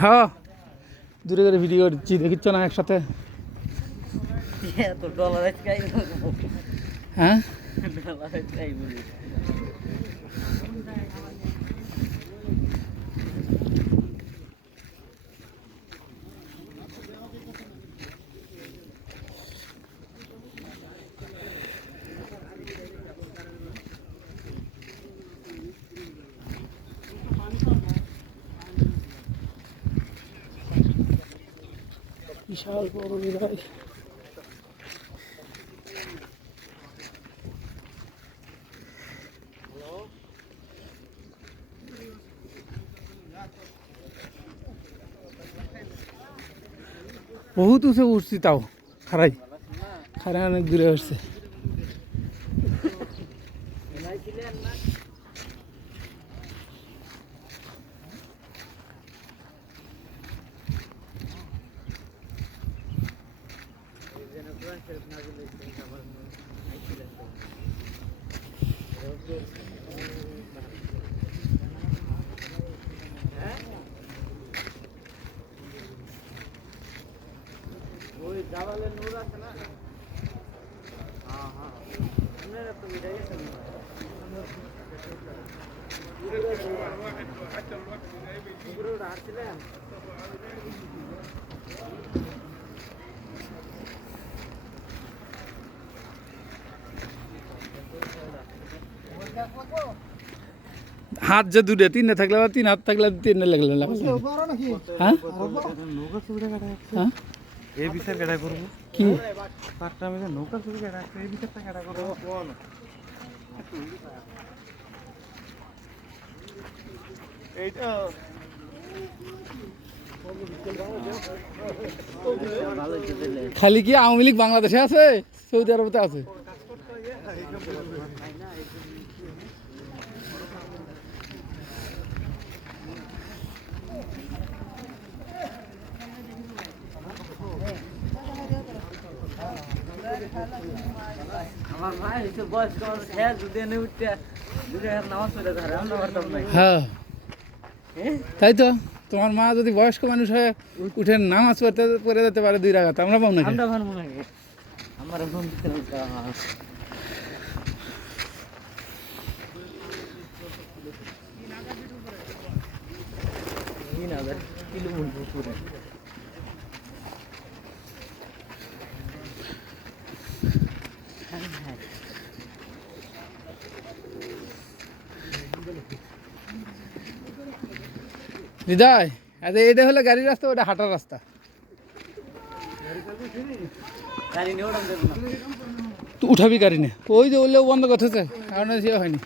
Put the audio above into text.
হ্যাঁ দূরে দূরে ভিডিও দিচ্ছি দেখিচ্ছ না একসাথে হ্যাঁ বিশাল বড় বিদায় বহুত উঁচু উঠছি তাও খারাই খারাই অনেক দূরে উঠছে হাত যে দুটো তিনটে থাকলে তিন হাত থাকলে তিনটে লাগলে হ্যাঁ এই বিচার কেডা করবো কি পাট্টা আমি নৌকা শুরু কেডা এই বিচারটা কেডা করবো এইটা খালি কি আওয়ামী লীগ বাংলাদেশে আছে সৌদি আরবতে আছে হ্যাঁ তাই তো তোমার মা যদি বয়স্ক মানুষ হয়ে উঠে নামাজ পড়তে পড়ে যেতে পারে 2 রাকাত আমরা পাবো না হৃদয় আচ্ছা এটা হলো গাড়ির রাস্তা ওটা হাঁটার রাস্তা তো উঠাবি গাড়ি নে ওই যে ওইলেও বন্ধ করতেছে কারণ সে হয়নি